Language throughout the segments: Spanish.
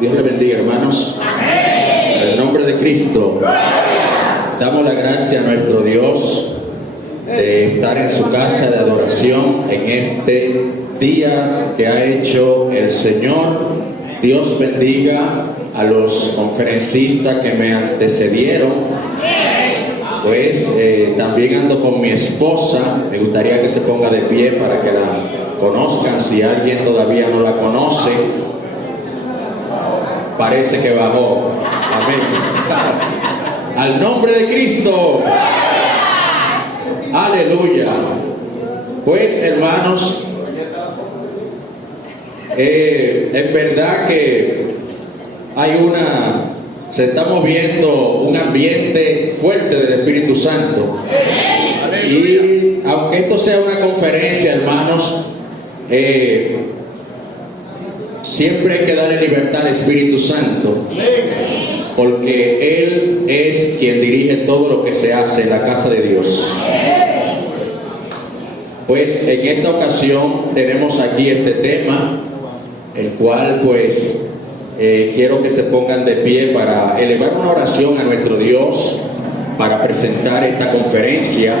Dios le bendiga, hermanos. En el nombre de Cristo, damos la gracia a nuestro Dios de estar en su casa de adoración en este día que ha hecho el Señor. Dios bendiga a los conferencistas que me antecedieron. Pues también ando con mi esposa. Me gustaría que se ponga de pie para que la conozcan. Si alguien todavía no la conoce, parece que bajó. Amén. Al nombre de Cristo. Aleluya. Pues, hermanos, es verdad que se está moviendo un ambiente fuerte del Espíritu Santo. Y aunque esto sea una conferencia, hermanos, siempre hay que darle libertad al Espíritu Santo, porque Él es quien dirige todo lo que se hace en la casa de Dios. Pues en esta ocasión tenemos aquí este tema, el cual pues quiero que se pongan de pie para elevar una oración a nuestro Dios, para presentar esta conferencia,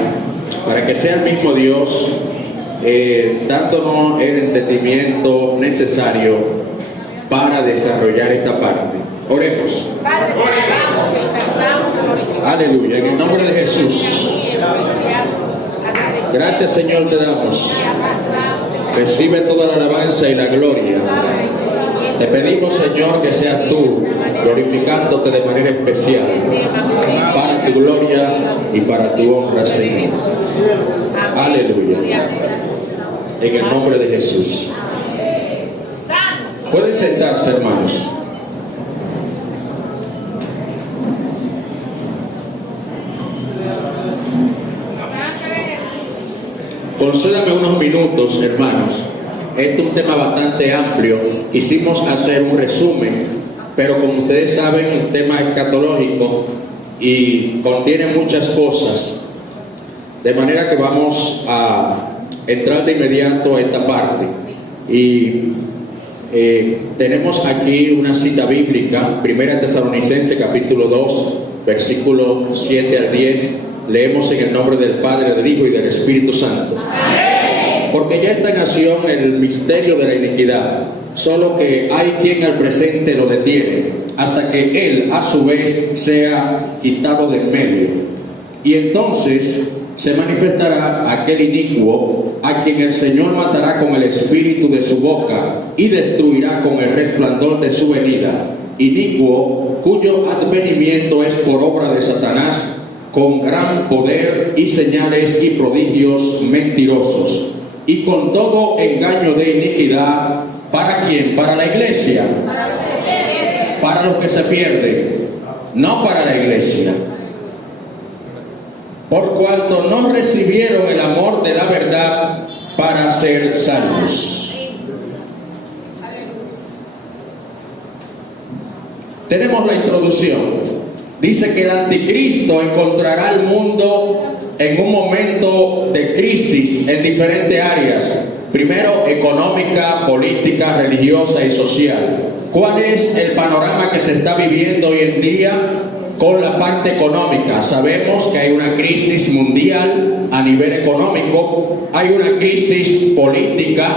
para que sea el mismo Dios dándonos el entendimiento necesario para desarrollar esta parte. Oremos. Aleluya, en el nombre de Jesús. Gracias, Señor, te damos. Recibe toda la alabanza y la gloria. Te pedimos, Señor, que seas tú glorificándote de manera especial para tu gloria y para tu honra, Señor. Aleluya. En el nombre de Jesús. Pueden sentarse, hermanos. Concédame unos minutos, hermanos. Este es un tema bastante amplio. Quisimos hacer un resumen, pero como ustedes saben, un tema escatológico y contiene muchas cosas. De manera que vamos a entrar de inmediato a esta parte. Y tenemos aquí una cita bíblica, 1 Tesalonicenses capítulo 2, versículo 7 al 10. Leemos en el nombre del Padre, del Hijo y del Espíritu Santo. Porque ya está en acción el misterio de la iniquidad, solo que hay quien al presente lo detiene, hasta que él a su vez sea quitado del medio. Y entonces se manifestará aquel inicuo, a quien el Señor matará con el espíritu de su boca y destruirá con el resplandor de su venida. Inicuo, cuyo advenimiento es por obra de Satanás, con gran poder y señales y prodigios mentirosos, y con todo engaño de iniquidad. ¿Para quién? Para la iglesia, para los que se pierden, no para la iglesia. Por cuanto no recibieron el amor de la verdad para ser salvos. Tenemos la introducción. Dice que el anticristo encontrará al mundo en un momento de crisis en diferentes áreas. Primero, económica, política, religiosa y social. ¿Cuál es el panorama que se está viviendo hoy en día con la parte económica? Sabemos que hay una crisis mundial a nivel económico, hay una crisis política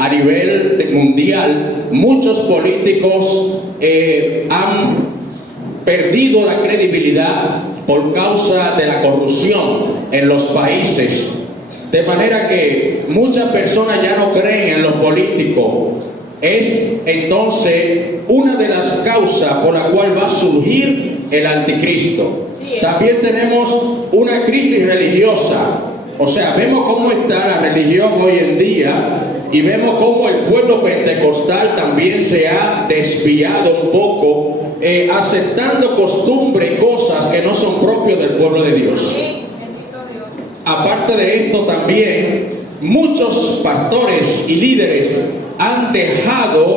a nivel mundial. Muchos políticos han perdido la credibilidad por causa de la corrupción en los países, de manera que muchas personas ya no creen en los políticos. Es entonces una de las causas por la cual va a surgir el anticristo. También tenemos una crisis religiosa, o sea, vemos cómo está la religión hoy en día y vemos cómo el pueblo pentecostal también se ha desviado un poco, aceptando costumbres y cosas que no son propios del pueblo de Dios. Aparte de esto, también muchos pastores y líderes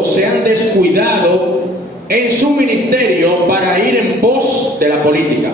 se han descuidado en su ministerio para ir en pos de la política.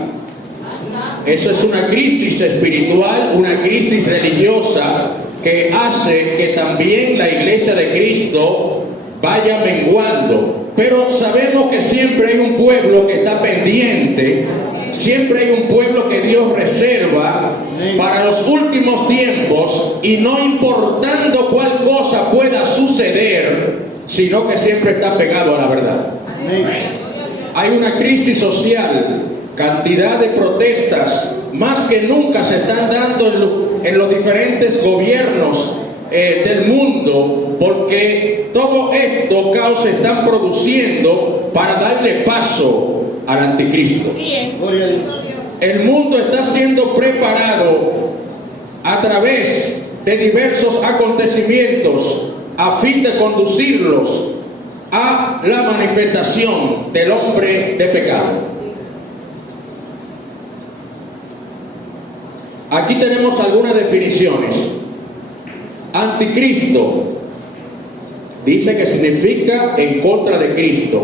Eso es una crisis espiritual, una crisis religiosa que hace que también la iglesia de Cristo vaya menguando. Pero sabemos que siempre hay un pueblo que está pendiente, siempre hay un pueblo que Dios reserva para los últimos tiempos, y no importando cuál cosa pueda suceder, sino que siempre está pegado a la verdad. Hay una crisis social, cantidad de protestas, más que nunca se están dando en los diferentes gobiernos del mundo, porque todo esto caos se están produciendo para darle paso al anticristo. El mundo está siendo preparado a través de diversos acontecimientos a fin de conducirlos a la manifestación del hombre de pecado. Aquí tenemos algunas definiciones. Anticristo dice que significa en contra de Cristo,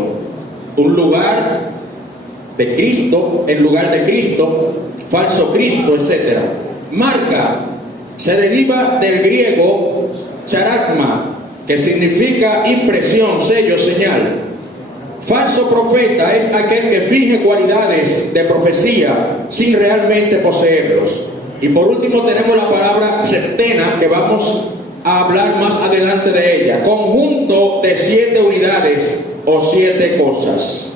un lugar de Cristo, en lugar de Cristo, falso Cristo, etc. Marca se deriva del griego charagma, que significa impresión, sello, señal. Falso profeta es aquel que finge cualidades de profecía sin realmente poseerlos. Y por último tenemos la palabra septena, que vamos a hablar más adelante de ella. Conjunto de 7 unidades o 7 cosas.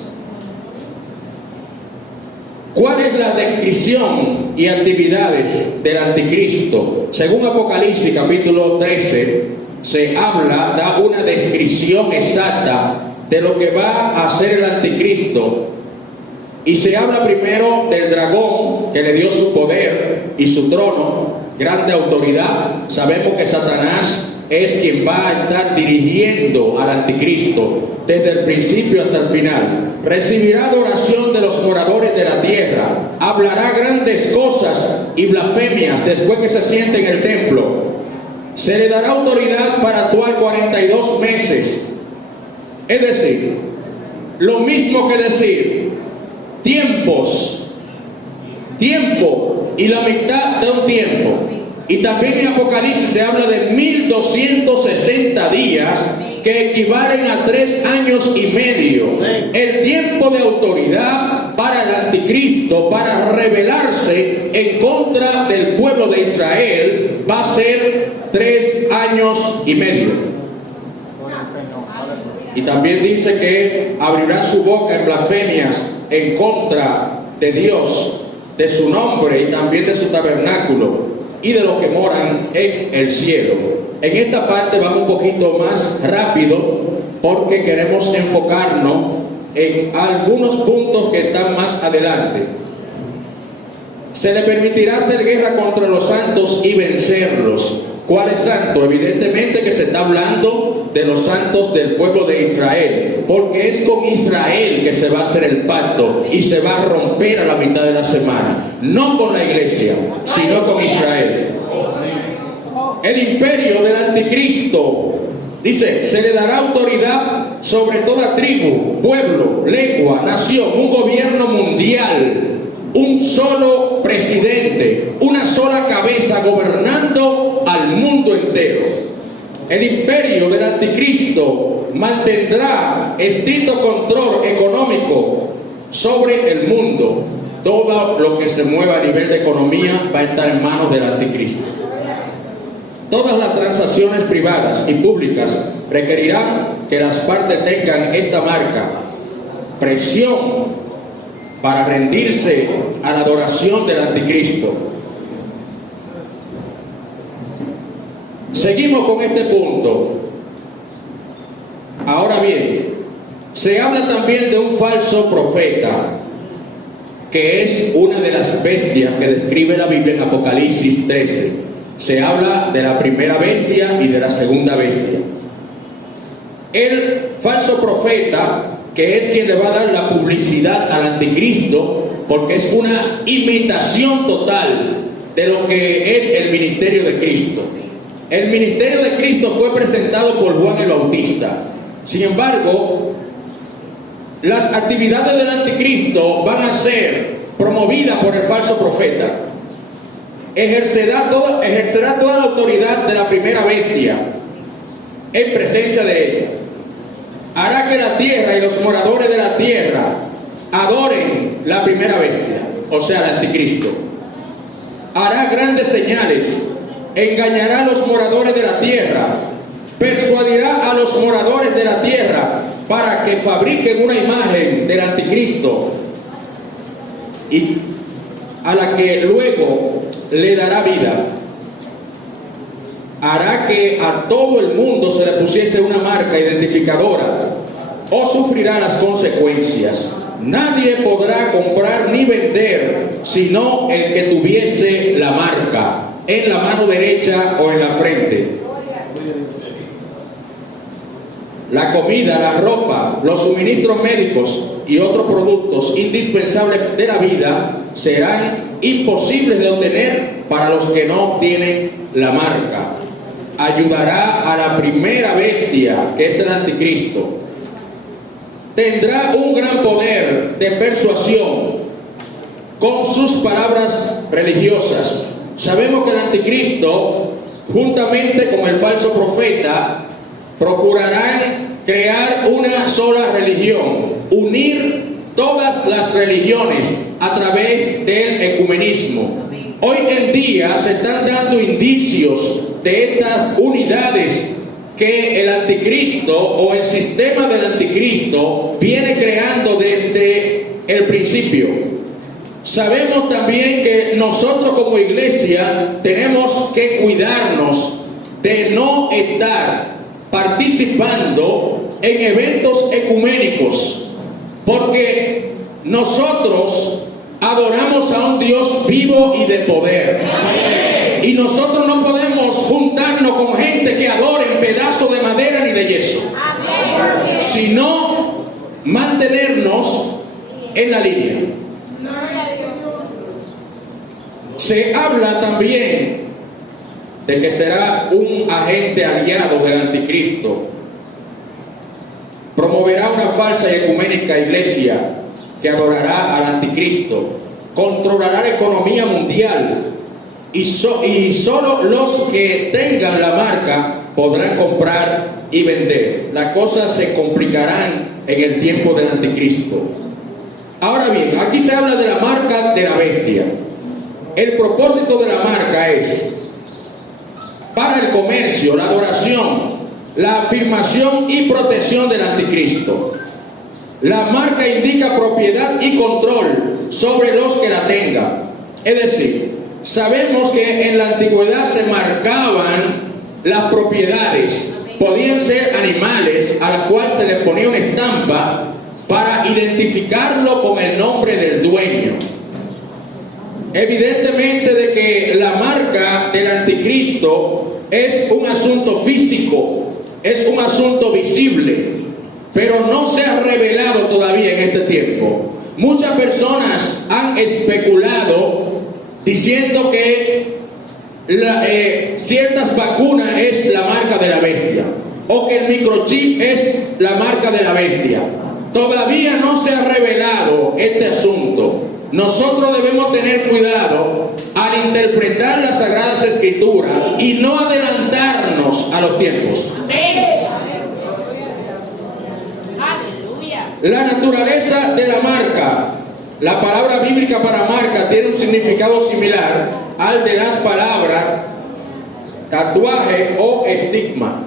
¿Cuál es la descripción y actividades del anticristo? Según Apocalipsis capítulo 13, se habla, da una descripción exacta de lo que va a hacer el anticristo. Y se habla primero del dragón, que le dio su poder y su trono, grande autoridad. Sabemos que Satanás es quien va a estar dirigiendo al anticristo desde el principio hasta el final. Recibirá adoración de los moradores de la tierra, hablará grandes cosas y blasfemias después que se siente en el templo. Se le dará autoridad para actuar 42 meses. Es decir, lo mismo que decir tiempo y la mitad de un tiempo. Y también en Apocalipsis se habla de 1260 días, que equivalen a 3 años y medio. El tiempo de autoridad para el anticristo, para rebelarse en contra del pueblo de Israel, va a ser 3 años y medio. Y también dice que abrirá su boca en blasfemias en contra de Dios, de su nombre y también de su tabernáculo y de los que moran en el cielo. En esta parte vamos un poquito más rápido porque queremos enfocarnos en algunos puntos que están más adelante. Se le permitirá hacer guerra contra los santos y vencerlos. ¿Cuáles santos? Evidentemente que se está hablando de los santos del pueblo de Israel, porque es con Israel que se va a hacer el pacto y se va a romper a la mitad de la semana. No con la iglesia, sino con Israel. El imperio del anticristo, dice, se le dará autoridad sobre toda tribu, pueblo, lengua, nación, un gobierno mundial, un solo presidente, una sola cabeza gobernando al mundo entero. El imperio del anticristo mantendrá estricto control económico sobre el mundo. Todo lo que se mueva a nivel de economía va a estar en manos del anticristo. Todas las transacciones privadas y públicas requerirán que las partes tengan esta marca: presión, para rendirse a la adoración del anticristo. Seguimos con este punto. Ahora bien, se habla también de un falso profeta, que es una de las bestias que describe la Biblia en Apocalipsis 13. Se habla de la primera bestia y de la segunda bestia. El falso profeta, que es quien le va a dar la publicidad al anticristo, porque es una imitación total de lo que es el ministerio de Cristo. El ministerio de Cristo fue presentado por Juan el Bautista. Sin embargo, las actividades del anticristo van a ser promovida por el falso profeta, ejercerá toda la autoridad de la primera bestia en presencia de ella. Hará que la tierra y los moradores de la tierra adoren la primera bestia, o sea, el anticristo. Hará grandes señales, engañará a los moradores de la tierra, persuadirá a los moradores de la tierra para que fabriquen una imagen del anticristo y a la que luego le dará vida. Hará que a todo el mundo se le pusiese una marca identificadora o sufrirá las consecuencias. Nadie podrá comprar ni vender sino el que tuviese la marca en la mano derecha o en la frente. La comida, la ropa, los suministros médicos y otros productos indispensables de la vida serán imposibles de obtener para los que no tienen la marca. Ayudará a la primera bestia, que es el anticristo. Tendrá un gran poder de persuasión con sus palabras religiosas. Sabemos que el anticristo, juntamente con el falso profeta, procurarán crear una sola religión, unir todas las religiones a través del ecumenismo. Hoy en día se están dando indicios de estas unidades que el anticristo o el sistema del anticristo viene creando desde el principio. Sabemos también que nosotros como iglesia tenemos que cuidarnos de no estar participando en eventos ecuménicos, porque nosotros adoramos a un Dios vivo y de poder. Y nosotros no podemos juntarnos con gente que adore en pedazos de madera ni de yeso, sino mantenernos en la línea. Se habla también de que será un agente aliado del anticristo. Promoverá una falsa y ecuménica iglesia que adorará al anticristo. Controlará la economía mundial y solo los que tengan la marca podrán comprar y vender. Las cosas se complicarán en el tiempo del anticristo. Ahora bien, aquí se habla de la marca de la bestia. El propósito de la marca es para el comercio, la adoración, la afirmación y protección del anticristo. La marca indica propiedad y control sobre los que la tengan. Es decir, sabemos que en la antigüedad se marcaban las propiedades. Podían ser animales a los cuales se les ponía una estampa para identificarlo con el nombre del dueño. Evidentemente de que la marca del anticristo es un asunto físico, es un asunto visible, pero no se ha revelado todavía en este tiempo. Muchas personas han especulado diciendo que ciertas vacunas es la marca de la bestia, o que el microchip es la marca de la bestia. Todavía no se ha revelado este asunto. Nosotros debemos tener cuidado al interpretar las Sagradas Escrituras y no adelantarnos a los tiempos. La naturaleza de la marca. La palabra bíblica para marca tiene un significado similar al de las palabras tatuaje o estigma.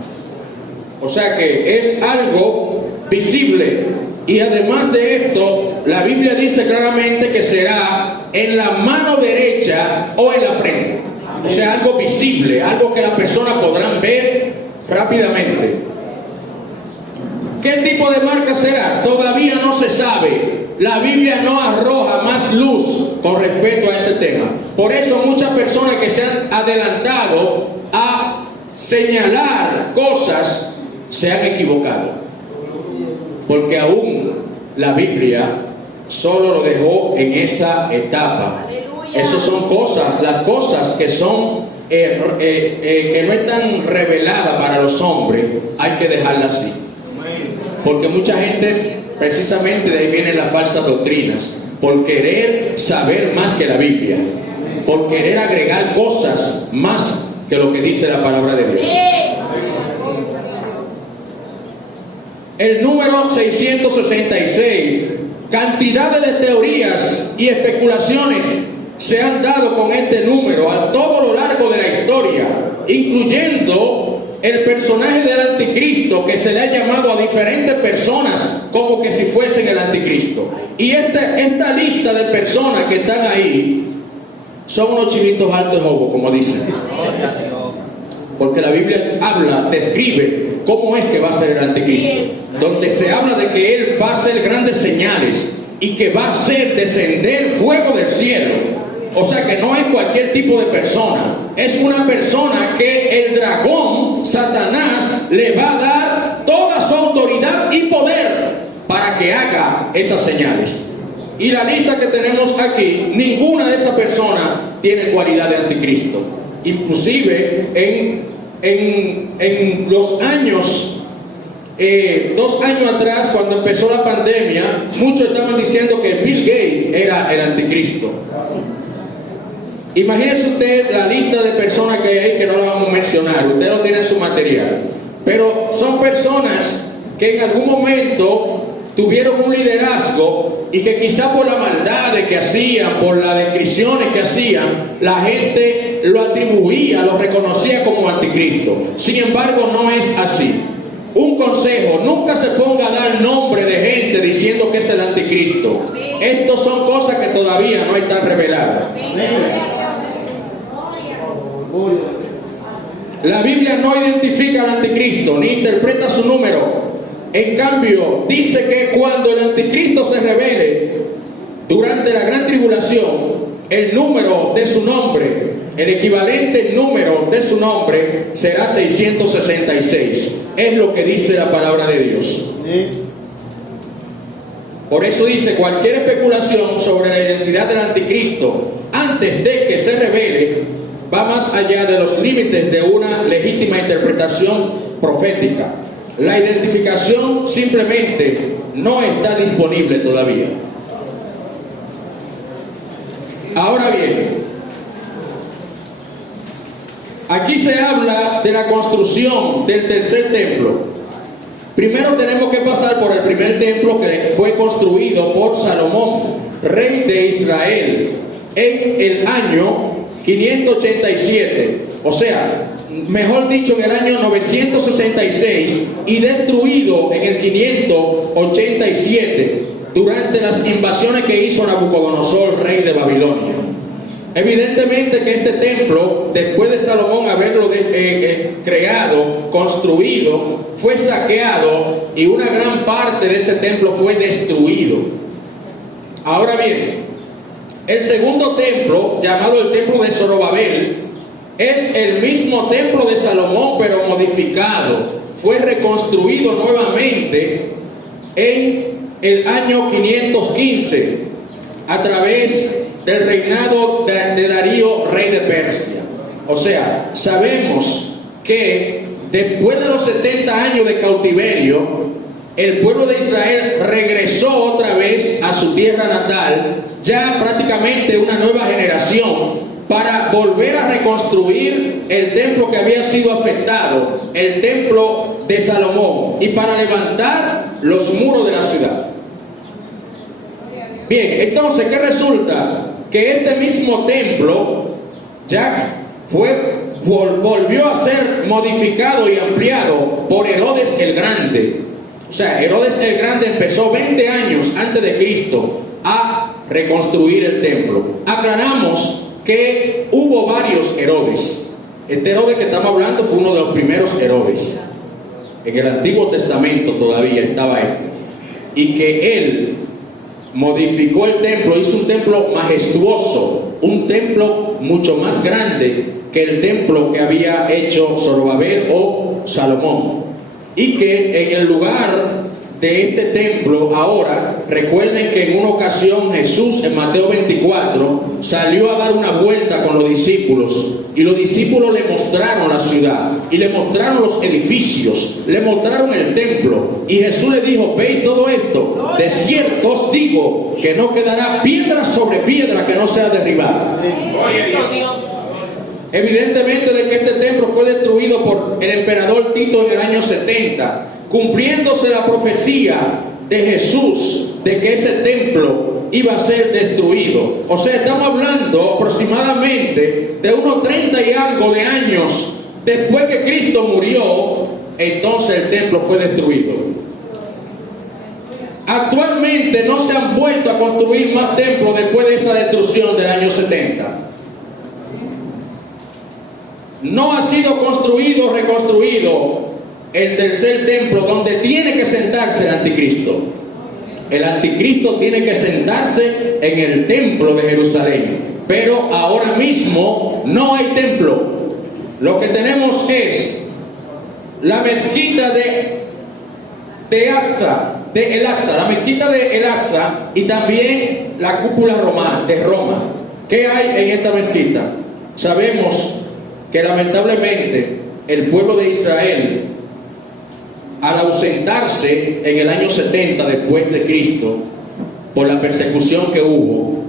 O sea que es algo visible. Y además de esto, la Biblia dice claramente que será en la mano derecha o en la frente. O sea, algo visible, algo que las personas podrán ver rápidamente. ¿Qué tipo de marca será? Todavía no se sabe. La Biblia no arroja más luz con respecto a ese tema. Por eso muchas personas que se han adelantado a señalar cosas se han equivocado. Porque aún la Biblia solo lo dejó en esa etapa. Esas son cosas, las cosas que son que no están reveladas para los hombres, hay que dejarlas así. Porque mucha gente, precisamente de ahí vienen las falsas doctrinas, por querer saber más que la Biblia, por querer agregar cosas más que lo que dice la palabra de Dios. El número 666, cantidades de teorías y especulaciones se han dado con este número a todo lo largo de la historia, incluyendo el personaje del anticristo, que se le ha llamado a diferentes personas como que si fuesen el anticristo. Y esta lista de personas que están ahí son unos chivitos altos de jobo, como dicen, porque la Biblia describe cómo es que va a ser el anticristo, donde se habla de que él va a hacer grandes señales y que va a hacer descender fuego del cielo. O sea que no es cualquier tipo de persona, es una persona que el dragón, Satanás, le va a dar toda su autoridad y poder para que haga esas señales. Y la lista que tenemos aquí, ninguna de esas personas tiene cualidad de anticristo. Inclusive en los años, 2 años atrás, cuando empezó la pandemia, muchos estaban diciendo que Bill Gates era el anticristo. Imagínese usted la lista de personas que hay ahí, que no la vamos a mencionar, usted lo tiene en su material, pero son personas que en algún momento tuvieron un liderazgo y que quizá por la maldad que hacían, por las descripciones que hacían, la gente lo atribuía, lo reconocía como anticristo. Sin embargo, no es así. Un consejo: nunca se ponga a dar nombre de gente diciendo que es el anticristo. Estos son cosas que todavía no están reveladas. La Biblia no identifica al anticristo ni interpreta su número. En cambio, dice que cuando el anticristo se revele durante la gran tribulación, el número de su nombre, el equivalente número de su nombre, será 666. Es lo que dice la palabra de Dios. Por eso dice: cualquier especulación sobre la identidad del anticristo antes de que se revele va más allá de los límites de una legítima interpretación profética. La identificación simplemente no está disponible todavía. Ahora bien, aquí se habla de la construcción del tercer templo. Primero tenemos que pasar por el primer templo, que fue construido por Salomón, rey de Israel, en el año 587, o sea, mejor dicho, en el año 966, y destruido en el 587 durante las invasiones que hizo Nabucodonosor, rey de Babilonia. Evidentemente que este templo, después de Salomón haberlo creado, construido, fue saqueado y una gran parte de ese templo fue destruido. Ahora bien, el segundo templo, llamado el templo de Zorobabel, es el mismo templo de Salomón, pero modificado. Fue reconstruido nuevamente en el año 515 a través del reinado de Darío, rey de Persia. O sea, sabemos que después de los 70 años de cautiverio, el pueblo de Israel regresó otra vez a su tierra natal, ya prácticamente una nueva generación, para volver a reconstruir el templo que había sido afectado, el templo de Salomón, y para levantar los muros de la ciudad. Bien, entonces, ¿qué resulta? Que este mismo templo ya volvió a ser modificado y ampliado por Herodes el Grande. O sea, Herodes el Grande empezó 20 años antes de Cristo a reconstruir el templo. Aclaramos que hubo varios Herodes. Este Herodes que estamos hablando fue uno de los primeros Herodes. En el Antiguo Testamento todavía estaba él. Y que él modificó el templo, hizo un templo majestuoso, un templo mucho más grande que el templo que había hecho Zorobabel o Salomón. Y que en el lugar de este templo ahora, recuerden que en una ocasión Jesús en Mateo 24 salió a dar una vuelta con los discípulos y los discípulos le mostraron la ciudad y le mostraron los edificios, le mostraron el templo y Jesús le dijo: veis todo esto, de cierto os digo que no quedará piedra sobre piedra que no sea derribada. Evidentemente de que este templo fue destruido por el emperador Tito en el año 70, cumpliéndose la profecía de Jesús de que ese templo iba a ser destruido. O sea, estamos hablando aproximadamente de unos 30 y algo de años después que Cristo murió, entonces el templo fue destruido. Actualmente no se han vuelto a construir más templos después de esa destrucción del año 70. No ha sido construido o reconstruido el tercer templo donde tiene que sentarse el anticristo. El anticristo tiene que sentarse en el templo de Jerusalén, pero ahora mismo no hay templo. Lo que tenemos es la mezquita de El-Aqsa, la mezquita de El-Aqsa y también la cúpula de Roma. ¿Qué hay en esta mezquita? Sabemos que lamentablemente el pueblo de Israel, al ausentarse en el año 70 después de Cristo, por la persecución que hubo,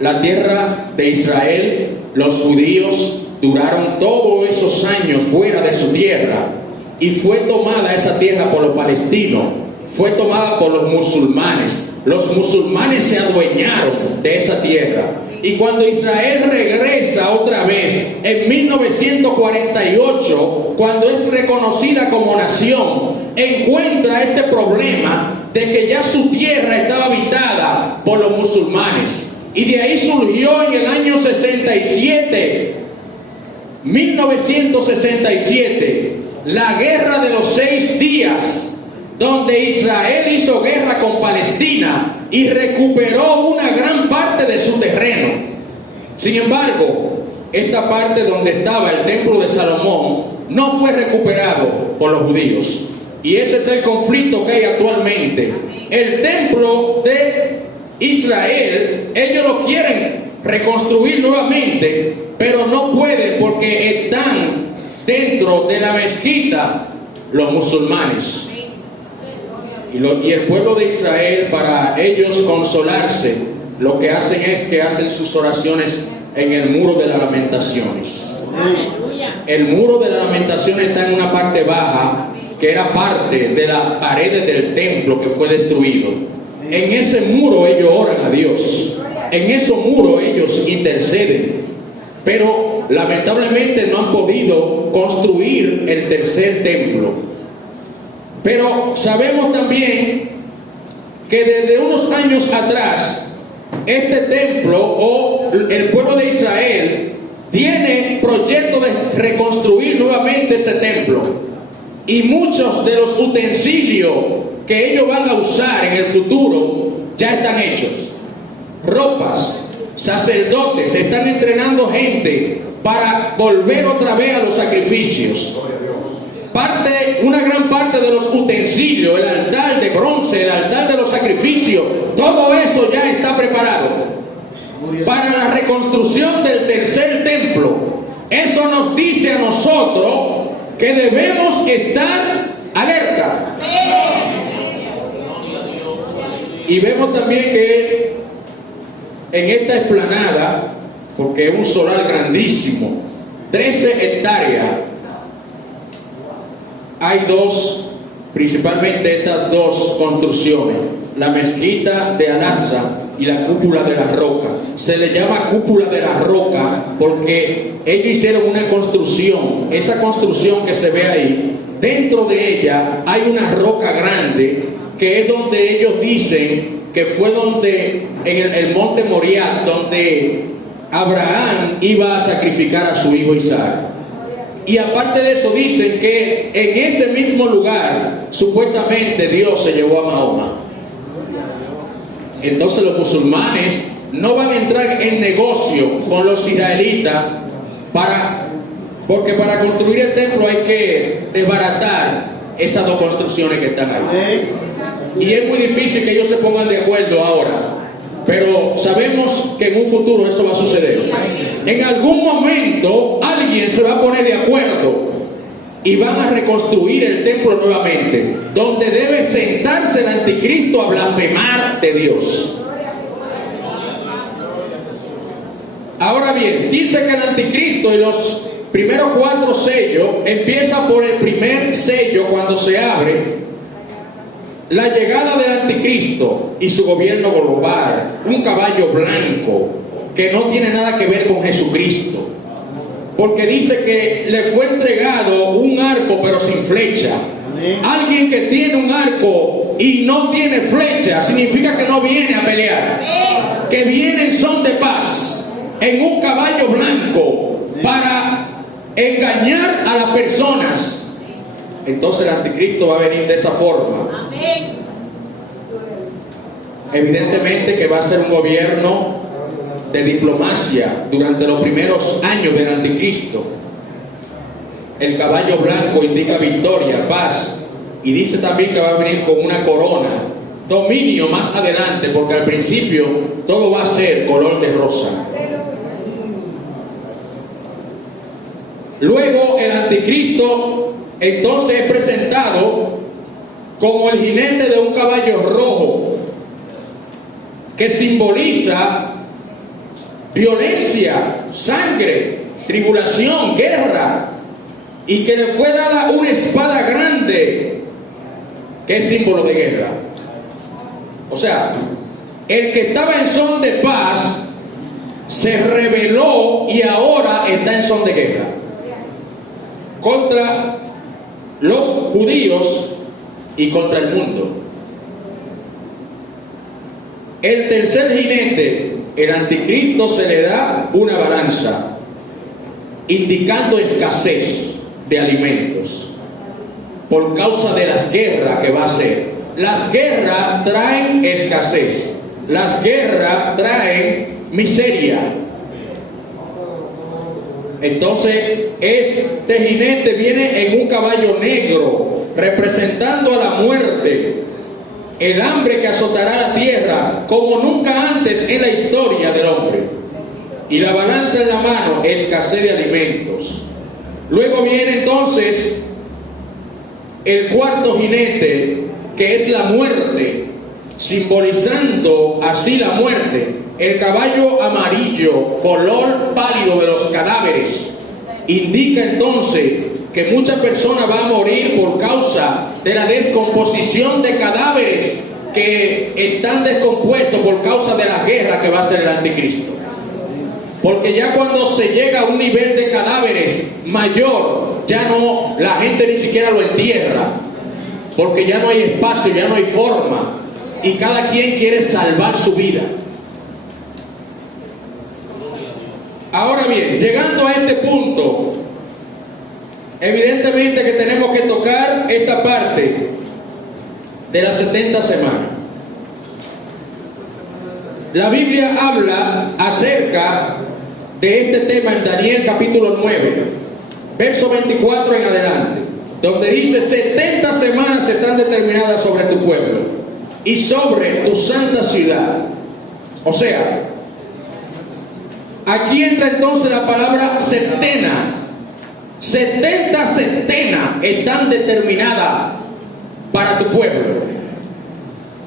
la tierra de Israel, los judíos duraron todos esos años fuera de su tierra y fue tomada esa tierra por los palestinos, fue tomada por los musulmanes. Los musulmanes se adueñaron de esa tierra. Y cuando Israel regresa otra vez en 1948, cuando es reconocida como nación, encuentra este problema de que ya su tierra estaba habitada por los musulmanes. Y de ahí surgió en el año 1967, la guerra de los 6 días, donde Israel hizo guerra con Palestina y recuperó una gran parte de su terreno. Sin embargo, esta parte donde estaba el templo de Salomón no fue recuperado por los judíos. Y ese es el conflicto que hay actualmente. El templo de Israel, ellos lo quieren reconstruir nuevamente, pero no pueden porque están dentro de la mezquita los musulmanes. Y el pueblo de Israel, para ellos consolarse, lo que hacen es que hacen sus oraciones en el muro de las lamentaciones. El muro de las lamentaciones está en una parte baja, que era parte de las paredes del templo que fue destruido. En ese muro ellos oran a Dios. En ese muro ellos interceden. Pero lamentablemente no han podido construir el tercer templo. Pero sabemos también que desde unos años atrás, este templo o el pueblo de Israel tiene proyecto de reconstruir nuevamente ese templo. Y muchos de los utensilios que ellos van a usar en el futuro ya están hechos. Ropas, sacerdotes, están entrenando gente para volver otra vez a los sacrificios. Una gran parte de los utensilios, el altar de bronce, el altar de los sacrificios, todo eso ya está preparado para la reconstrucción del tercer templo. Eso nos dice a nosotros que debemos estar alerta. Y vemos también que en esta explanada, porque es un solar grandísimo, 13 hectáreas, hay principalmente estas dos construcciones, la mezquita de Al-Aqsa y la cúpula de la roca. Se le llama cúpula de la roca porque ellos hicieron una construcción, esa construcción que se ve ahí, dentro de ella hay una roca grande que es donde ellos dicen que fue donde, en el monte Moriah, donde Abraham iba a sacrificar a su hijo Isaac. Y aparte de eso dicen que en ese mismo lugar supuestamente Dios se llevó a Mahoma. Entonces los musulmanes no van a entrar en negocio con los israelitas porque para construir el templo hay que desbaratar esas dos construcciones que están ahí. Y es muy difícil que ellos se pongan de acuerdo ahora. Pero sabemos que en un futuro esto va a suceder. En algún momento alguien se va a poner de acuerdo y van a reconstruir el templo nuevamente, donde debe sentarse el anticristo a blasfemar de Dios. Ahora bien, dice que el anticristo y los primeros 4 sellos, empieza por el primer sello cuando se abre. La llegada del anticristo y su gobierno global, un caballo blanco que no tiene nada que ver con Jesucristo, porque dice que le fue entregado un arco pero sin flecha. Alguien que tiene un arco y no tiene flecha significa que no viene a pelear, que viene en son de paz, en un caballo blanco, para engañar a las personas. Entonces el anticristo va a venir de esa forma. Evidentemente que va a ser un gobierno de diplomacia durante los primeros años del anticristo. El caballo blanco indica victoria, paz, y dice también que va a venir con una corona, dominio más adelante, porque al principio todo va a ser color de rosa. Luego el anticristo entonces es presentado como el jinete de un caballo rojo, que simboliza violencia, sangre, tribulación, guerra, y que le fue dada una espada grande, que es símbolo de guerra. O sea, el que estaba en son de paz se rebeló y ahora está en son de guerra contra los judíos y contra el mundo. El tercer jinete, el anticristo, se le da una balanza, indicando escasez de alimentos por causa de las guerras que va a hacer. Las guerras traen escasez, las guerras traen miseria. Entonces este jinete viene en un caballo negro, representando a la muerte, el hambre que azotará la tierra como nunca antes en la historia del hombre. Y la balanza en la mano, escasez de alimentos. Luego viene entonces el cuarto jinete, que es la muerte, simbolizando así la muerte. El caballo amarillo, color pálido de los cadáveres, indica entonces que muchas personas van a morir por causa de la descomposición de cadáveres que están descompuestos por causa de la guerra que va a hacer el anticristo. Porque ya cuando se llega a un nivel de cadáveres mayor, ya no, la gente ni siquiera lo entierra, porque ya no hay espacio, ya no hay forma, y cada quien quiere salvar su vida. Ahora bien, llegando a este punto, evidentemente que tenemos que tocar esta parte de las 70 semanas. La Biblia habla acerca de este tema en Daniel capítulo 9, verso 24 en adelante, donde dice: 70 semanas están determinadas sobre tu pueblo y sobre tu santa ciudad. O sea, aquí entra entonces la palabra centena. 70 centenas están determinadas para tu pueblo.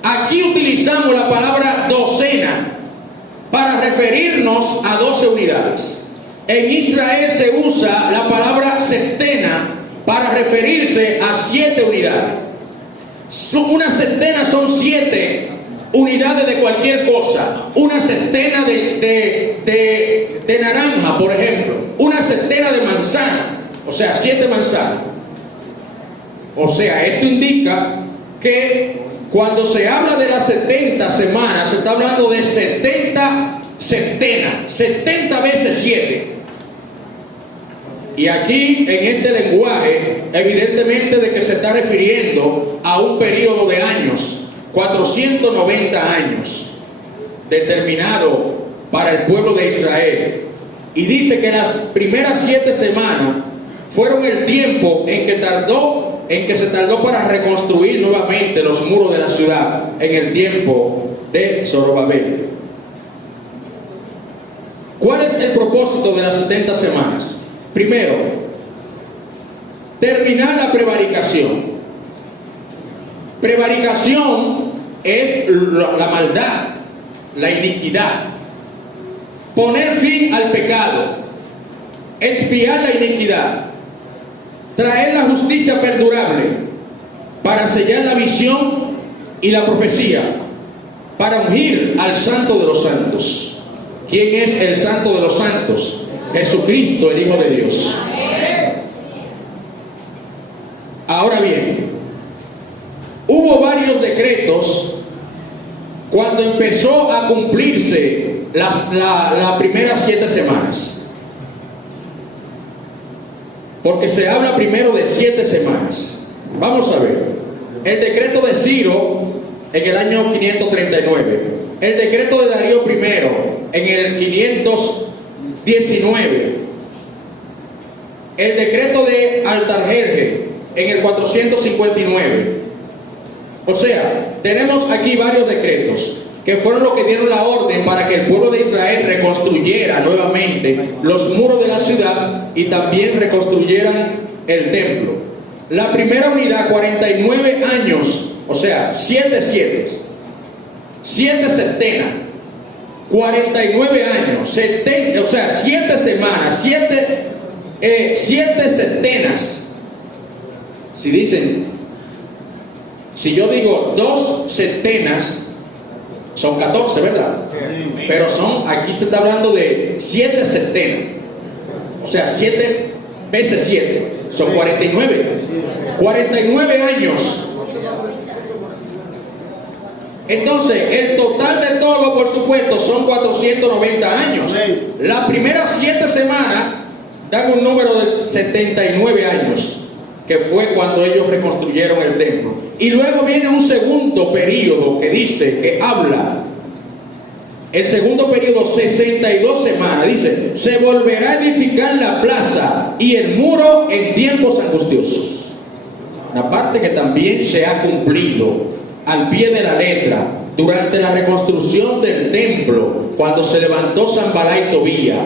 Aquí utilizamos la palabra docena para referirnos a 12 unidades. En Israel se usa la palabra centena para referirse a 7 unidades. Una centena son 7 unidades de cualquier cosa. Una centena de naranja, por ejemplo. Una centena de manzana. O sea, 7 manzanas. O sea, esto indica que cuando se habla de las 70 semanas, se está hablando de 70 centenas. 70 veces 7. Y aquí, en este lenguaje, evidentemente de que se está refiriendo a un periodo de años, 490 años, determinado para el pueblo de Israel. Y dice que las primeras 7 semanas fueron el tiempo en que se tardó para reconstruir nuevamente los muros de la ciudad en el tiempo de Zorobabel. ¿Cuál es el propósito de las 70 semanas? Primero, terminar la prevaricación. Prevaricación es la maldad, la iniquidad. Poner fin al pecado, expiar la iniquidad, traer la justicia perdurable, para sellar la visión y la profecía, para ungir al Santo de los Santos. ¿Quién es el Santo de los Santos? Jesucristo, el Hijo de Dios. Ahora bien, hubo varios decretos cuando empezó a cumplirse las primeras 7 semanas. Porque se habla primero de 7 semanas. Vamos a ver. El decreto de Ciro en el año 539. El decreto de Darío I en el 519. El decreto de Artajerjes en el 459. O sea, tenemos aquí varios decretos que fueron los que dieron la orden para que el pueblo de Israel reconstruyera nuevamente los muros de la ciudad y también reconstruyeran el templo. La primera unidad, 49 años, o sea, 7 septenas, 49 años, 70, o sea, 7 semanas, 7 septenas. Si yo digo 2 septenas, son 14, ¿verdad? Pero aquí se está hablando de 7 septenas. O sea, 7 veces 7, son 49. 49 años. Entonces, el total de todo, por supuesto, son 490 años. Las primeras 7 semanas dan un número de 79 años, que fue cuando ellos reconstruyeron el templo. Y luego viene un segundo periodo que habla. El segundo periodo, 62 semanas, dice: se volverá a edificar la plaza y el muro en tiempos angustiosos. Una parte que también se ha cumplido al pie de la letra durante la reconstrucción del templo, cuando se levantó Sanballat y Tobía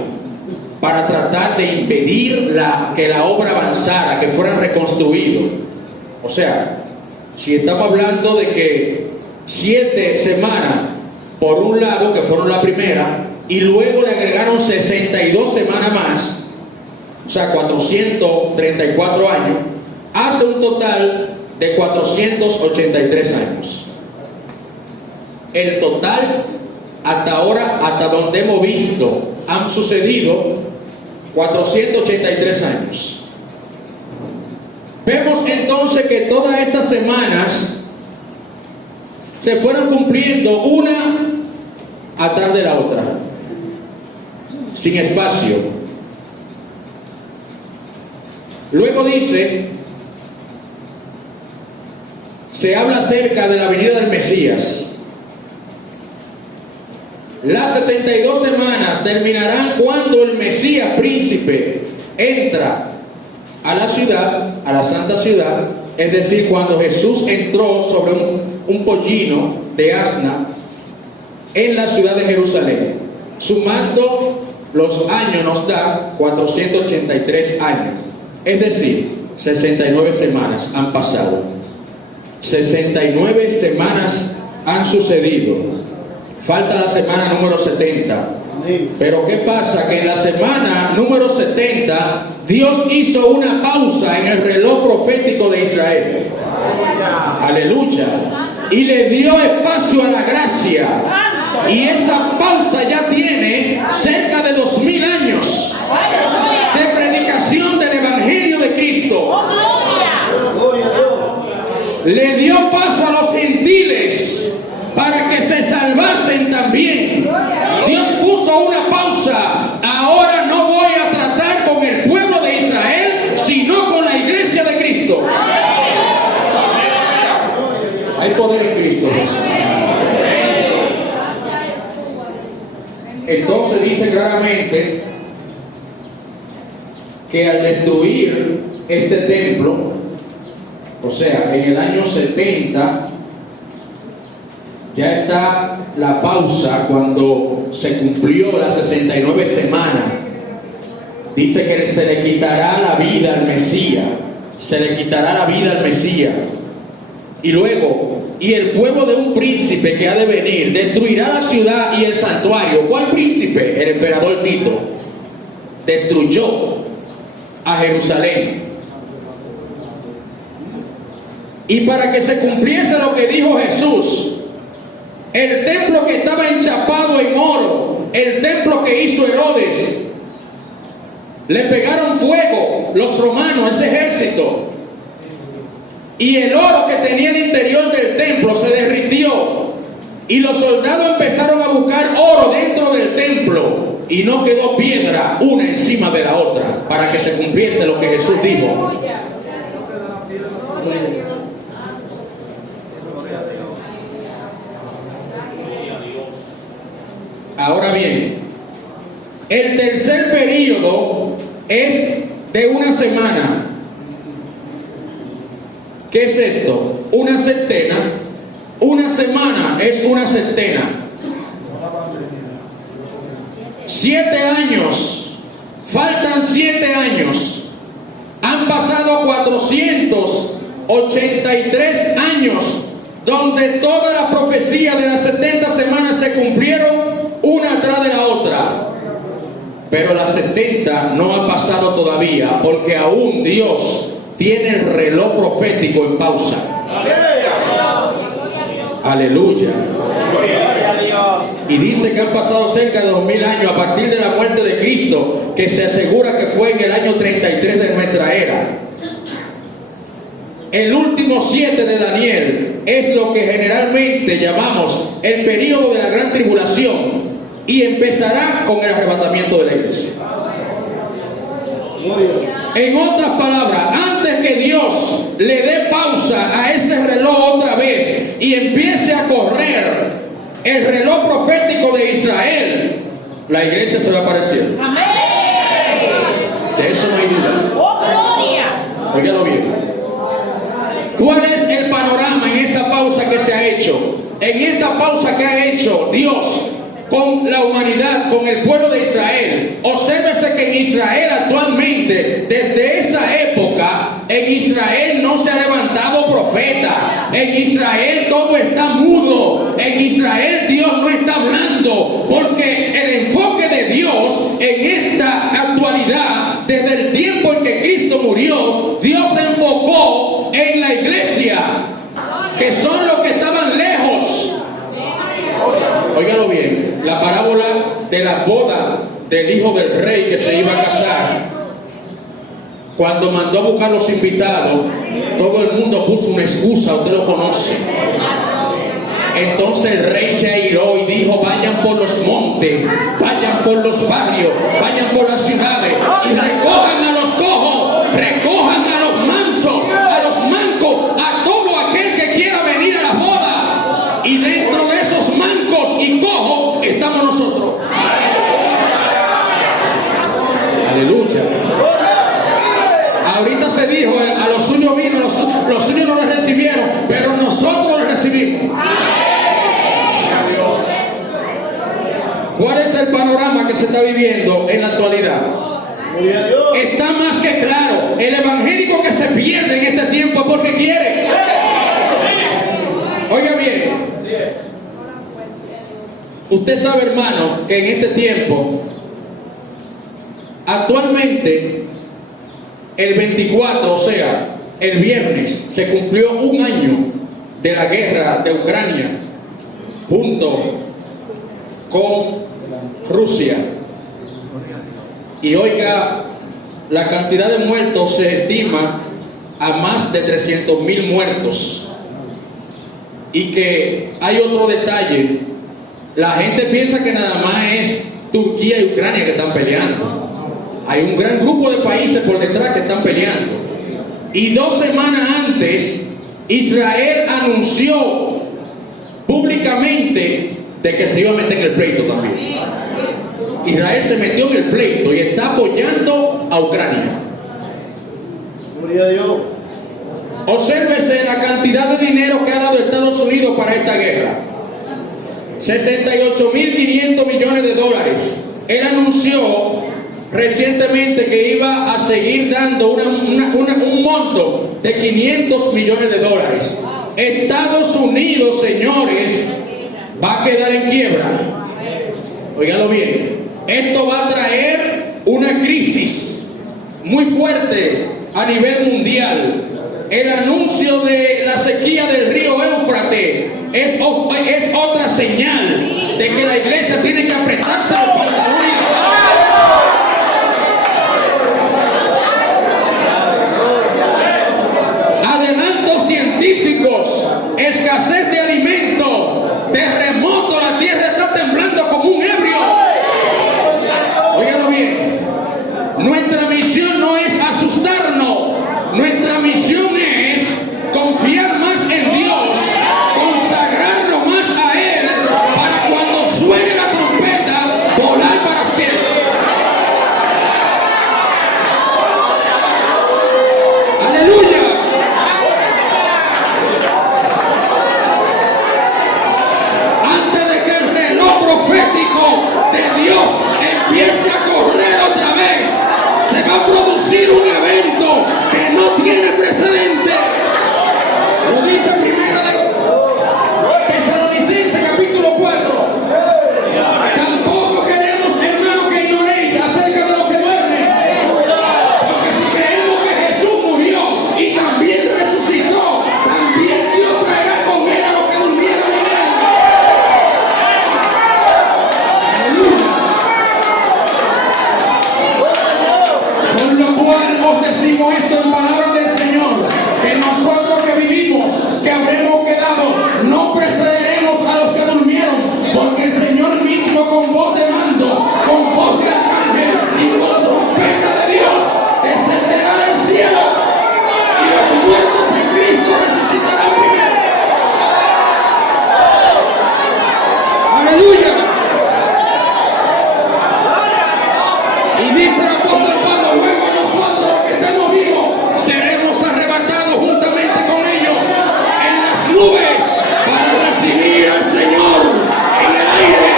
para tratar de impedir que la obra avanzara, que fueran reconstruidos. O sea, si estamos hablando de que 7 semanas, por un lado, que fueron la primera, y luego le agregaron 62 semanas más, o sea, 434 años, hace un total de 483 años. El total, hasta ahora, hasta donde hemos visto, han sucedido 483 años. Vemos entonces que todas estas semanas se fueron cumpliendo una atrás de la otra, sin espacio. Luego dice, se habla acerca de la venida del Mesías. Las 62 semanas terminarán cuando el Mesías príncipe entra a la ciudad, a la santa ciudad, es decir, cuando Jesús entró sobre un pollino de asna en la ciudad de Jerusalén. Sumando los años nos da 483 años, es decir, 69 semanas han pasado. 69 semanas han sucedido. Falta la semana número 70. Pero ¿qué pasa? Que en la semana número 70 Dios hizo una pausa en el reloj profético de Israel. Aleluya. Y le dio espacio a la gracia. Y esa pausa ya tiene cerca de 2000 años de predicación del Evangelio de Cristo. Le dio paso a los gentiles para que se salvasen también. Dios puso una pausa. Ahora no voy a tratar con el pueblo de Israel, sino con la iglesia de Cristo. Hay poder en Cristo. Entonces dice claramente que al destruir este templo, o sea, en el año 70, ya está la pausa cuando se cumplió las 69 semanas. Dice que se le quitará la vida al Mesías, se le quitará la vida al Mesías. Y luego, y el pueblo de un príncipe que ha de venir destruirá la ciudad y el santuario. ¿Cuál príncipe? El emperador Tito destruyó a Jerusalén. Y para que se cumpliese lo que dijo Jesús, el templo que estaba enchapado en oro, el templo que hizo Herodes, le pegaron fuego los romanos, ese ejército, y el oro que tenía en el interior del templo se derritió, y los soldados empezaron a buscar oro dentro del templo, y no quedó piedra una encima de la otra, para que se cumpliese lo que Jesús dijo. Ahora bien, el tercer período es de una semana. ¿Qué es esto? Una centena. Una semana es una centena. 7 años. Faltan 7 años. Han pasado 483 años donde todas las profecías de las 70 semanas se cumplieron una atrás de la otra. Pero las 70 no han pasado todavía, porque aún Dios tiene el reloj profético en pausa. Aleluya. Y dice que han pasado cerca de 2000 años a partir de la muerte de Cristo, que se asegura que fue en el año 33 de nuestra era. El último 7 de Daniel es lo que generalmente llamamos el período de la gran tribulación, y empezará con el arrebatamiento de la iglesia. En otras palabras, antes que Dios le dé pausa a ese reloj otra vez y empiece a correr el reloj profético de Israel, la iglesia se va a aparecer. Amén. De eso no hay duda. Oh, gloria. Óigalo bien. ¿Cuál es el panorama en esa pausa que se ha hecho? En esta pausa que ha hecho Dios con la humanidad, con el pueblo de Israel. Obsérvese que en Israel actualmente, desde esa época, en Israel no se ha levantado profeta. En Israel todo está mudo. En Israel Dios no está hablando, porque el enfoque de Dios en esta actualidad, desde el tiempo en que Cristo murió, Dios se enfocó en la iglesia, que son los que estaban lejos. Óigalo bien, la parábola de la boda del hijo del rey que se iba a casar. Cuando mandó a buscar los invitados, todo el mundo puso una excusa, usted lo conoce. Entonces el rey se airó y dijo: vayan por los montes, vayan por los barrios, vayan por las ciudades y recojan a los cojos, recojan a los mansos, a los mancos, a todo aquel que quiera venir a la boda. Y dentro de esos mancos y cojos estamos nosotros. Aleluya. Ahorita se dijo: a los suyos vino, los suyos no les recibieron, pero nosotros les recibimos. ¿Cuál es el panorama que se está viviendo en la actualidad? Está más que claro. El evangélico que se pierde en este tiempo es porque quiere. Oiga bien, usted sabe, hermano, que en este tiempo, actualmente, el 24, o sea, el viernes, se cumplió un año de la guerra de Ucrania junto con Rusia. Y oiga, la cantidad de muertos se estima a más de 300,000 muertos. Y que hay otro detalle: la gente piensa que nada más es Turquía y Ucrania que están peleando. Hay un gran grupo de países por detrás que están peleando. Y 2 semanas antes, Israel anunció públicamente de que se iba a meter en el pleito también. Israel se metió en el pleito y está apoyando a Ucrania. Gloria a Dios. Obsérvese la cantidad de dinero que ha dado Estados Unidos para esta guerra. 68.500 millones de dólares. Él anunció recientemente que iba a seguir dando un monto de 500 millones de dólares. Estados Unidos, señores, va a quedar en quiebra. Óigalo bien. Esto va a traer una crisis muy fuerte a nivel mundial. El anuncio de la sequía del río Éufrates es otra señal de que la iglesia tiene que apretarse los pantalones. Adelantos científicos, escasez de alimento, terremoto, la tierra está temblando como un ebrio. Óigalo bien. Nuestra misión no es asustarnos. Nuestra misión es confiar más en Dios, consagrarnos más a Él, para cuando suene la trompeta, volar para siempre. Aleluya. Antes de que el reloj profético de Dios empiece a correr otra vez, se va a producir un evento que no tiene precedente. Lo dice primero de Tesalonicenses capítulo 4. Tampoco queremos, hermanos, que ignoréis acerca de lo que duerme, porque si creemos que Jesús murió y también resucitó, también Dios traerá con él a los que durmieron en él. Aleluya. Con lo cual os decimos esto en palabra del Señor, que nosotros que vivimos, que habremos quedado, no precederemos a los que durmieron, porque el Señor mismo con voz de mando, con voz de arcángel y con trompeta de Dios, descenderá del cielo, y los muertos en Cristo resucitarán primero. Aleluya. Y dice el apóstol Pablo, luego nosotros que estemos vivos seremos arrebatados juntamente con ellos en las nubes para recibir al Señor en el aire,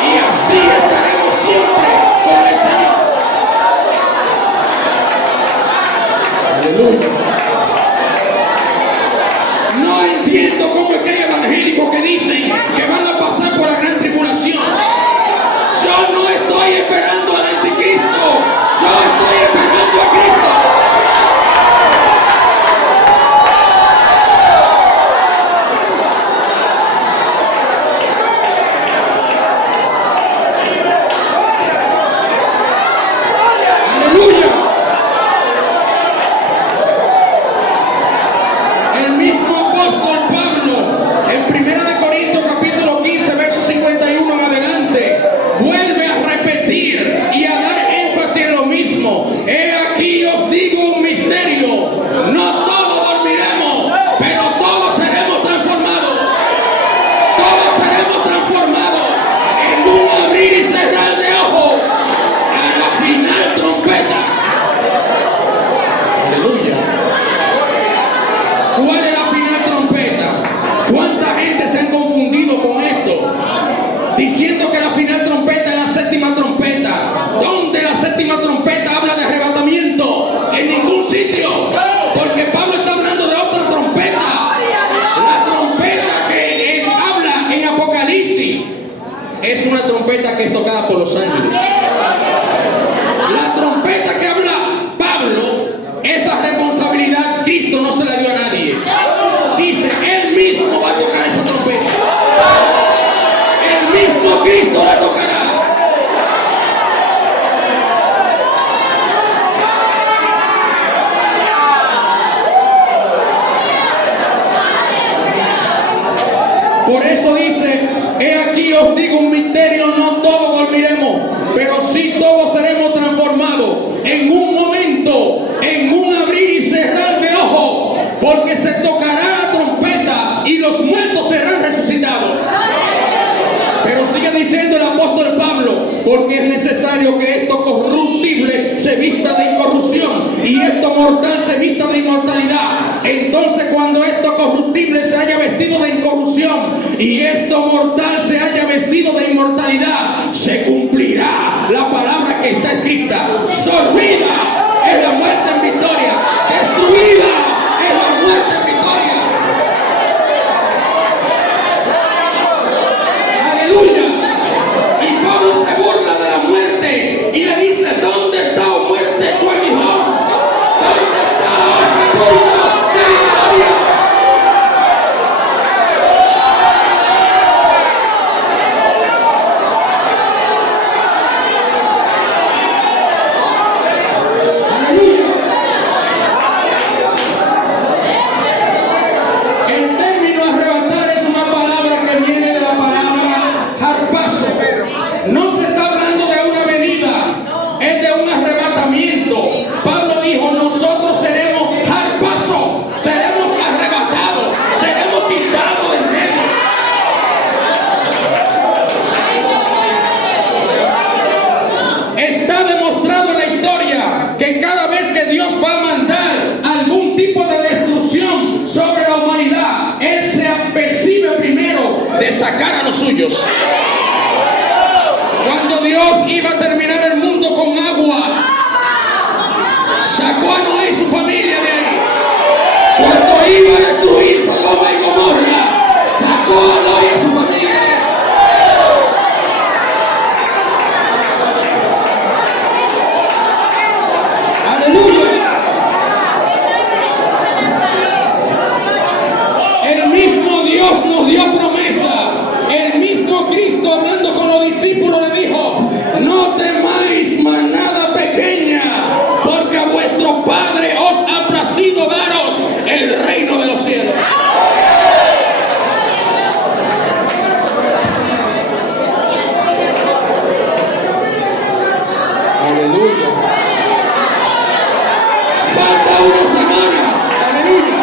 y así estaremos siempre con el Señor. Aleluya. No entiendo cómo es que hay evangélicos que dicen que van a pasar por la gran tribulación. Yo no estoy esperando al anticristo, yo estoy esperando a Cristo. Aleluya. El mismo apóstol Pablo en 1 Corintios capítulo 15 verso 51 en adelante vuelve a repetir y a dar énfasis en lo mismo. He aquí os digo un misterio, no todos dormiremos, pero todos seremos transformados. Todos seremos transformados en un abrir y cerrar de ojos a la final trompeta. Aleluya. ¿Cuál es la final trompeta? ¿Cuánta gente se han confundido con esto? Diciendo que la final trompeta es la séptima trompeta. ¿Dónde la séptima trompeta habla de arrebatamiento? En ningún sitio. Porque Pablo está hablando de otra trompeta. La trompeta que él habla en Apocalipsis es una trompeta que es tocada por los ángeles. La trompeta que habla Pablo, esa responsabilidad Cristo no se la dio a nadie. Dice, él mismo va a tocar esa trompeta. El mismo Cristo la tocará. Por eso dice, he aquí os digo un misterio, no todos dormiremos, pero sí todos seremos transformados en un momento, en un abrir y cerrar de ojos, porque se tocará la trompeta y los muertos serán resucitados. Pero si Sigue diciendo el apóstol Pablo, porque es necesario que esto corruptible se vista de incorrupción y esto mortal se vista de inmortalidad. Entonces, cuando esto corruptible se haya vestido de incorrupción y esto mortal se haya vestido de inmortalidad, se cumplirá la palabra que está escrita: sorbida es la muerte en victoria, destruida es la muerte en victoria. Aleluya. Y Pablo se burla de la muerte y le dice: ¿dónde está, oh muerte, tu aguijón? ¿Dónde está, oh sepulcro, de victoria? Aleluya. El término arrebatar es una palabra que viene de la palabra harpazo. No se está hablando de una venida, es de un arrebatamiento. Pablo dijo: nosotros seremos harpazo, seremos arrebatados, seremos quitados del medio. Está demostrado en la historia que cada vez que Dios va a mandar algún tipo de destrucción sobre la humanidad, Él se apercibe primero de sacar a los suyos. Cuando Dios iba a terminar el mundo con agua, sacó a Noé y su familia de ahí. Cuando iba a destruir Sodoma y Gomorra, sacó a Noé y su familia de ahí. Aleluya. El mismo Dios nos dio promesa. El mismo Cristo, hablando con los discípulos, le dijo: no temáis manada pequeña, porque a vuestro Padre os ha placido daros el reino de los cielos. Aleluya. Falta una semana. Aleluya.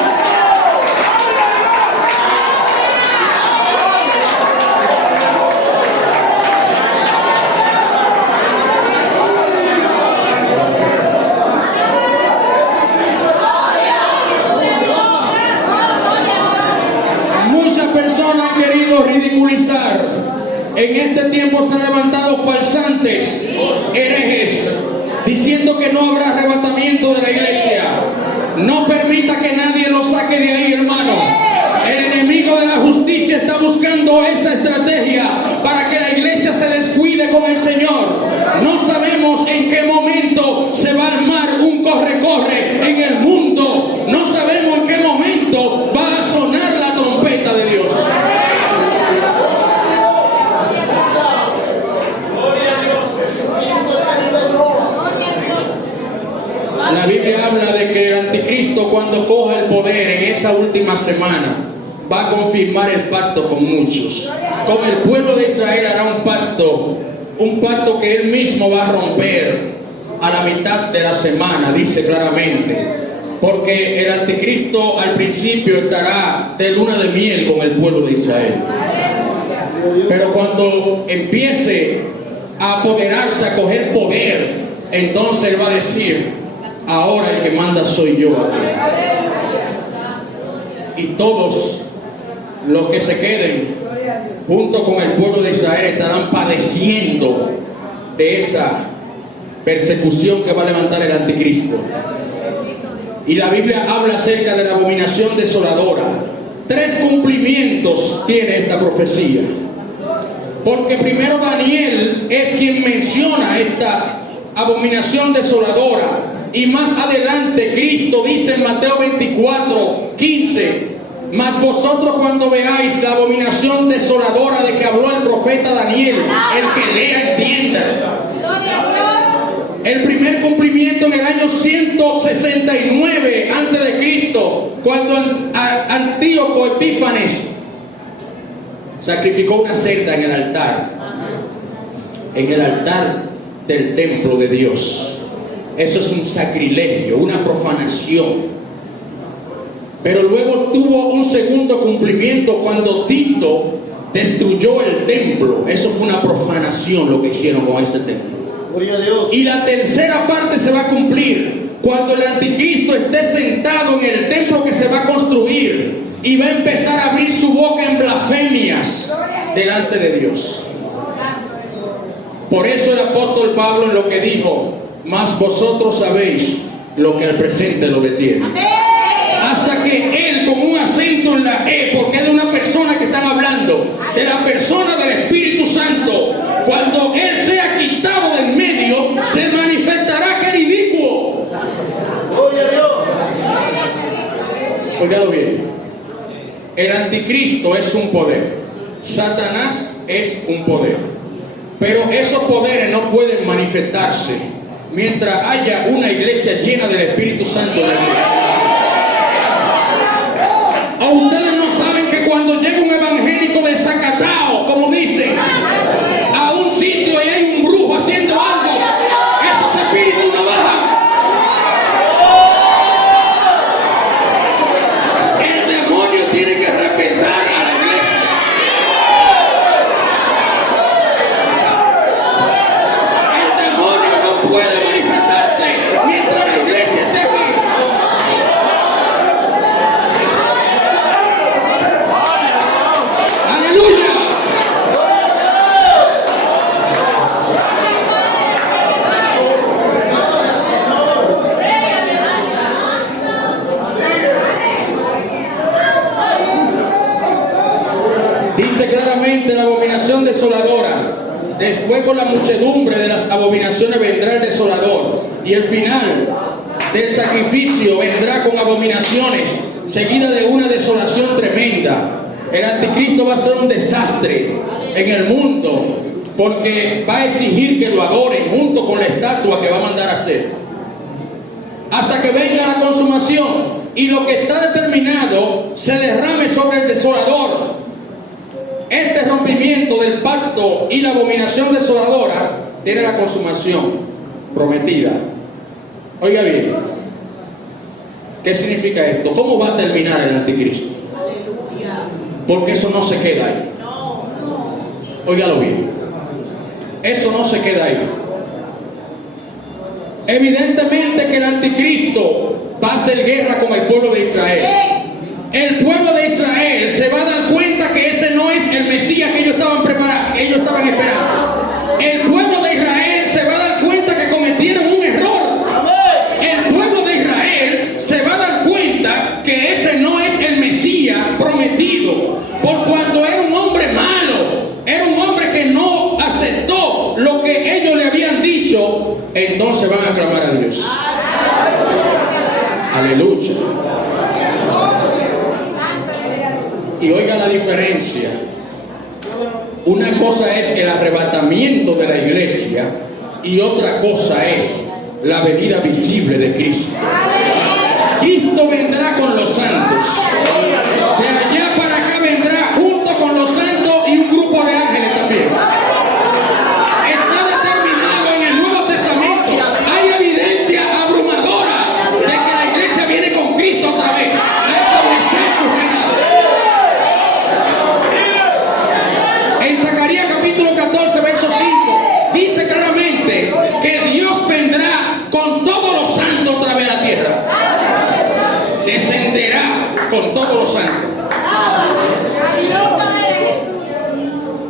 Muchas personas han querido ridiculizar. En este tiempo se han levantado falsantes, herejes, diciendo que no habrá arrebatamiento de la iglesia. No permita que nadie lo saque de ahí, hermano. El enemigo de la justicia está buscando esa estrategia para que la iglesia se descuide con el Señor. No sabemos en qué momento se va a armar un corre-corre en el mundo. No sabemos en qué momento va a sonar la trompeta de Dios. La Biblia habla de que el anticristo, cuando coja el poder en esa última semana, va a confirmar el pacto con muchos. Con el pueblo de Israel hará un pacto que él mismo va a romper a la mitad de la semana, dice claramente. Porque el anticristo al principio estará de luna de miel con el pueblo de Israel. Pero cuando empiece a apoderarse, a coger poder, entonces él va a decir: ahora el que manda soy yo aquí. Y todos los que se queden junto con el pueblo de Israel estarán padeciendo de esa persecución que va a levantar el anticristo. Y la Biblia habla acerca de la abominación desoladora. 3 cumplimientos tiene esta profecía. Porque primero Daniel es quien menciona esta abominación desoladora. Y más adelante Cristo dice en Mateo 24:15: mas vosotros, cuando veáis la abominación desoladora de que habló el profeta Daniel, el que lea entienda. El primer cumplimiento en el año 169 a.C., cuando Antíoco Epífanes sacrificó una cerda en el altar del templo de Dios. Eso es un sacrilegio, una profanación. Pero luego tuvo un segundo cumplimiento cuando Tito destruyó el templo. Eso fue una profanación lo que hicieron con ese templo. Gloria a Dios. Y la tercera parte se va a cumplir cuando el anticristo esté sentado en el templo que se va a construir y va a empezar a abrir su boca en blasfemias delante de Dios. Por eso el apóstol Pablo en lo que dijo: mas vosotros sabéis lo que al presente lo detiene. Hasta que él, con un acento en la E, porque es de una persona que están hablando, de la persona del Espíritu Santo, cuando él sea quitado del medio, se manifestará aquel inicuo. Gloria a Dios. Oígalo bien. El anticristo es un poder. Satanás es un poder. Pero esos poderes no pueden manifestarse mientras haya una iglesia llena del Espíritu Santo de Dios. ¿O ustedes no saben que cuando llega un evangélico desacatado, como dicen, a un sitio y hay un brujo haciendo algo, esos espíritus no bajan? El demonio tiene que respetar a la iglesia. El demonio no puede manifestarse mientras la iglesia esté aquí. ¡Aleluya! Dice claramente la abominación desoladora. Después, con la muchedumbre de las abominaciones vendrá el desolador. Y el final del sacrificio vendrá con abominaciones, seguida de una desolación tremenda. El anticristo va a ser un desastre en el mundo, porque va a exigir que lo adoren junto con la estatua que va a mandar a hacer, hasta que venga la consumación y lo que está determinado se derrame sobre el desolador. Este rompimiento del pacto y la abominación desoladora tiene la consumación prometida. Oiga bien, ¿qué significa esto? ¿Cómo va a terminar el anticristo? Porque eso no se queda ahí. Óigalo bien. Eso no se queda ahí. Evidentemente que el anticristo va a hacer guerra con el pueblo de Israel. El pueblo de Israel se va a dar cuenta que ese no es el Mesías que ellos estaban preparando, que ellos estaban esperando. El pueblo de Israel se va a dar cuenta que cometieron un error. El pueblo de Israel se va a dar cuenta que ese no es el Mesías prometido, por cuanto era un hombre malo, era un hombre que no aceptó lo que ellos le habían dicho. Entonces van a clamar a Dios. Aleluya. Y oiga la diferencia. Una cosa es el arrebatamiento de la iglesia y otra cosa es la venida visible de Cristo. Cristo vendrá con los santos. De allá para acá vendrá junto con los santos y un grupo de ángeles también. Está determinado en el Nuevo Testamento. Hay evidencia abrumadora de que la iglesia viene con Cristo otra vez a establecer su reinado. En Zacarías capítulo 14, verso 5, dice claramente que Dios vendrá con todos los santos otra vez a la tierra. Descenderá con todos los santos.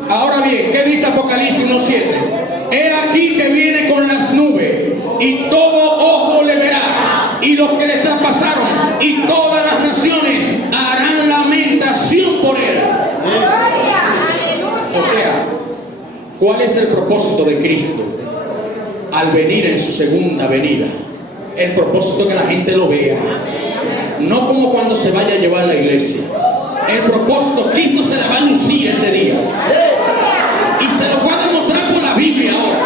Ahora bien, ¿qué dice Apocalipsis 1:7? He aquí que viene con las nubes y todo ojo le verá, y los que le traspasaron y todas las naciones harán lamentación por él. O sea, ¿cuál es el propósito de Cristo al venir en su segunda venida? El propósito es que la gente lo vea, no como cuando se vaya a llevar la iglesia. El propósito, Cristo se la va a lucir ese día, y se lo voy a demostrar por la Biblia ahora,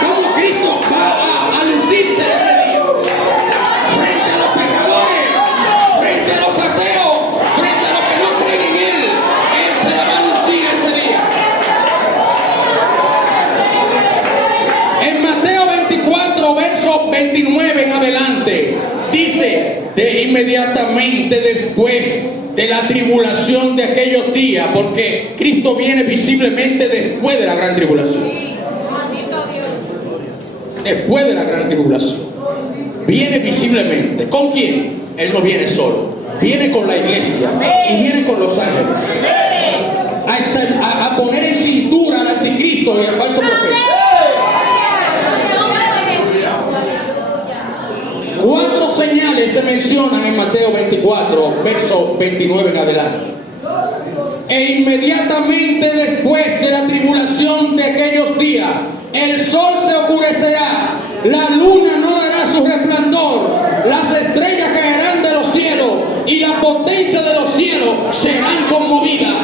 cómo Cristo va a lucirse ese día frente a los pecadores, frente a los ateos, frente a los que no creen en él. Él se la va a lucir ese día. En Mateo 24, verso 29 en adelante, dice: y inmediatamente después de la tribulación de aquellos días, porque Cristo viene visiblemente después de la gran tribulación. Después de la gran tribulación viene visiblemente. ¿Con quién? Él no viene solo, viene con la iglesia y viene con los ángeles a poner en cintura al anticristo y al falso profeta. 4 señales se mencionan en Mateo 24, verso 29 en adelante. E inmediatamente después de la tribulación de aquellos días, el sol se oscurecerá, la luna no dará su resplandor, las estrellas caerán de los cielos y la potencia de los cielos serán conmovidas.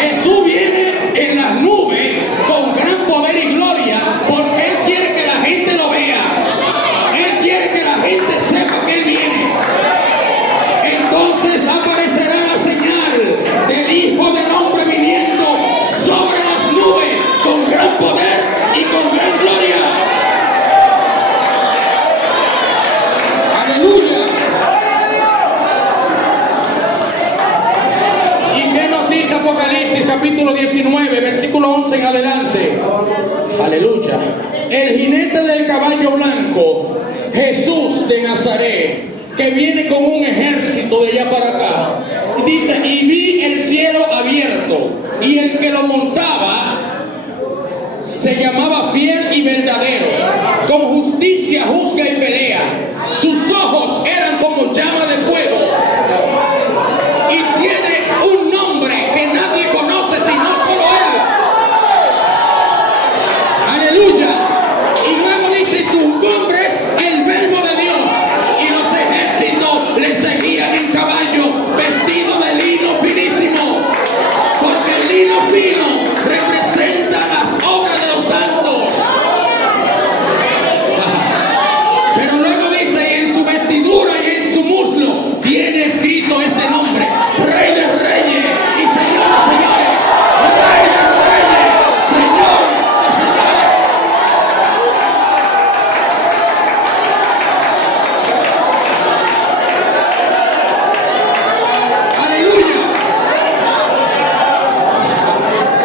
Jesús viene en las nubes con gran poder y gloria, porque Él quiere que la gente lo vea. Él quiere que la gente sepa que Él viene. Entonces aparecerá la señal del Hijo del Hombre viniendo sobre las nubes con gran poder y con gran gloria. Aleluya. ¿Y qué nos dice Apocalipsis capítulo 19, versículo 11 en adelante? Aleluya. El jinete del caballo blanco, Jesús de Nazaret, que viene con un ejército de allá para acá. Dice, y vi el cielo abierto, y el que lo montaba se llamaba Fiel y Verdadero, con justicia juzga y pelea. Sus ojos eran como llamas de fuego, y tiene un nombre que nadie conoce sino solo Él. Aleluya. Y luego dice, su nombre es el Verbo de Dios, y los ejércitos le seguían en caballo, vestido de lino finísimo, porque el lino fino representa las obras de los santos. Pero luego dice, y en su vestidura y en su muslo tiene escrito este nombre: Rey de Reyes y Señor de Señores. Rey de Reyes, Señor de Señores. Aleluya.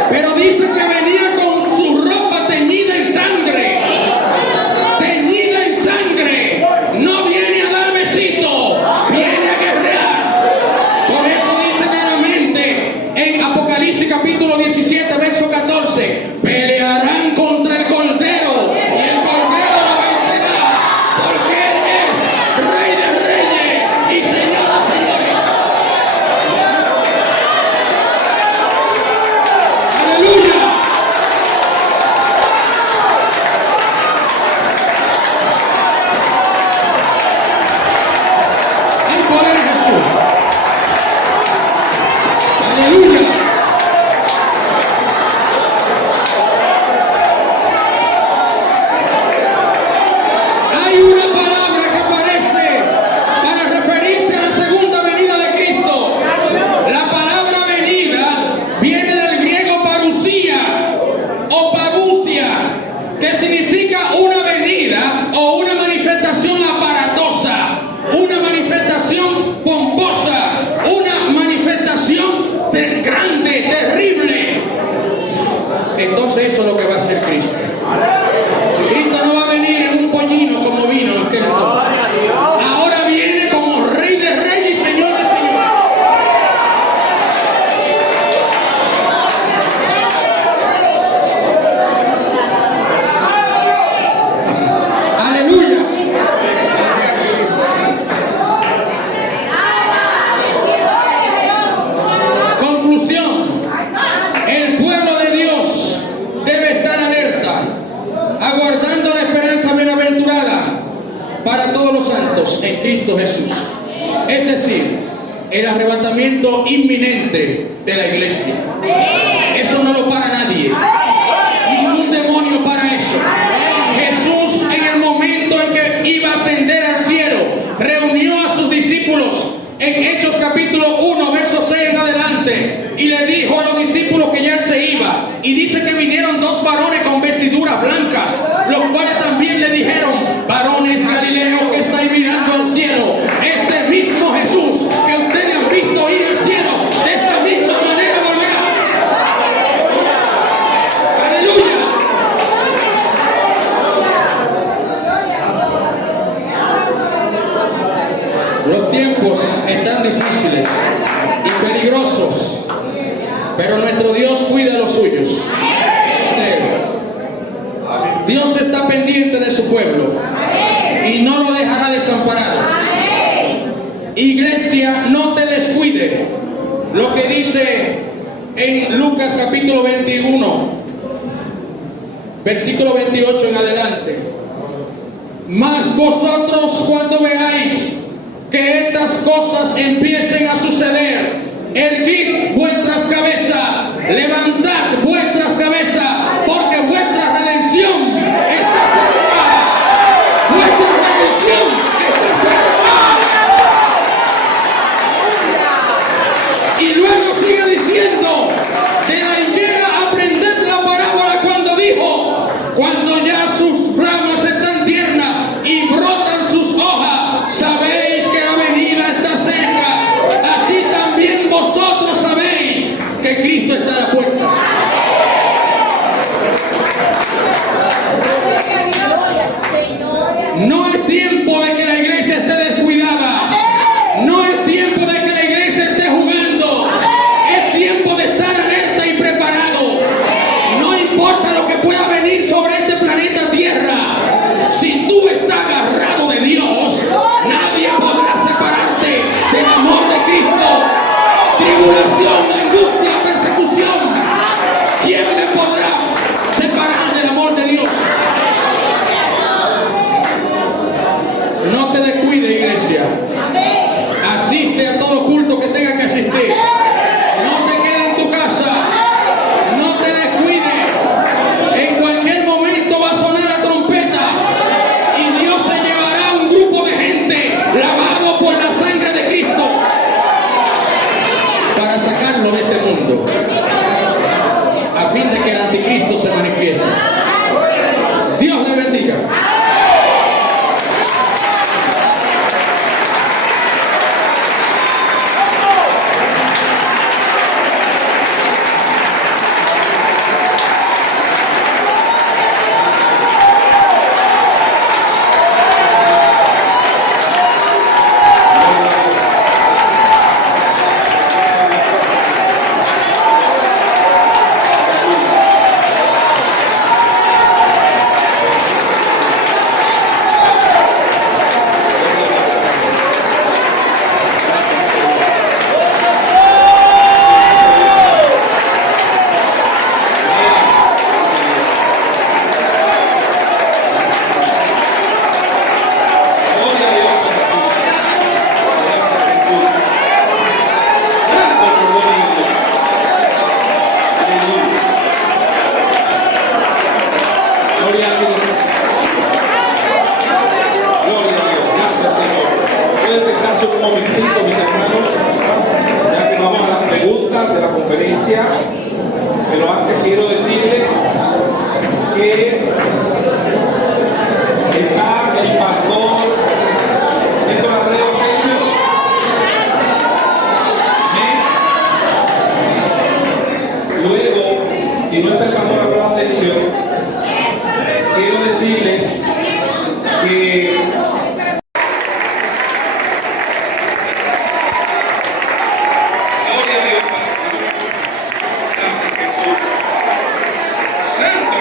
Pero dice que venía con su ropa teñida en sangre. Teñida en sangre. No viene a dar besito, viene a guerrear. Por eso dice claramente en Apocalipsis capítulo 17, verso 14: pelearán contra el Cordero y el Cordero lo vencerá, porque Él es Rey de Reyes y Señor de Señores. Aleluya. Hay poder en Jesús. Aleluya. Hay una palabra que aparece para referirse a la segunda venida de Cristo. La palabra venida viene del griego parusía o parusia, que significa una venida o una manifestación aparatosa, una manifestación pomposa, una manifestación grande, terrible. Entonces eso es lo que va a hacer Cristo. Cristo no va a venir en un pollino como vino en aquel entonces. Ahora viene como Rey de Reyes y Señor de Señores. Aleluya. Conclusión: el pueblo de Dios debe estar alerta, aguardando la esperanza bienaventurada para todos los santos en Cristo Jesús. Es decir, el arrebatamiento inminente de la iglesia. Eso no lo para nadie. Ningún demonio para eso. Jesús, en el momento en que iba a ascender al cielo, reunió a sus discípulos en Hechos capítulo 1, verso 6 en adelante, y le dijo a los discípulos que ya Él se iba. Y dice que vinieron 2 varones con vestiduras blancas, los cuales también le dijeron: varones galileos que están Dios está pendiente de su pueblo y no lo dejará desamparado. Iglesia, no te descuide. Lo que dice en Lucas capítulo 21, versículo 28 en adelante. Mas vosotros, cuando veáis que estas cosas empiecen a suceder, erguid vuestras cabezas, levantad vuestras cabezas, porque vuestra redención está cerca. Vuestra redención está cerca. Y luego sigue diciendo: de la higuera aprended la parábola cuando dijo: cuando ya sus ramas están tiernas y brotan sus hojas, sabéis que la venida está cerca. Así también vosotros sabéis que Cristo está a la puerta. No es tiempo de que la iglesia esté descuidada. No es tiempo de que la iglesia esté jugando. Es tiempo de estar alerta y preparado. No importa lo que pueda venir sobre este planeta Tierra. Si tú estás agarrado de Dios, nadie podrá separarte del amor de Cristo. Tribulación, angustia, persecución. ¿Quién me podrá separar del amor de Dios? No te descuide, iglesia. Asiste a todo culto que tenga que asistir. No te quedes en tu casa. No te descuide. En cualquier momento va a sonar la trompeta y Dios se llevará a un grupo de gente lavado por la sangre de Cristo para sacarlo de este mundo, a fin de que el anticristo se manifieste. Dios le bendiga. Pero antes quiero decirles que está el pastor Héctor Arreo Asensio. Luego, si no está el pastor Arreo Asensio, quiero decirles que Santo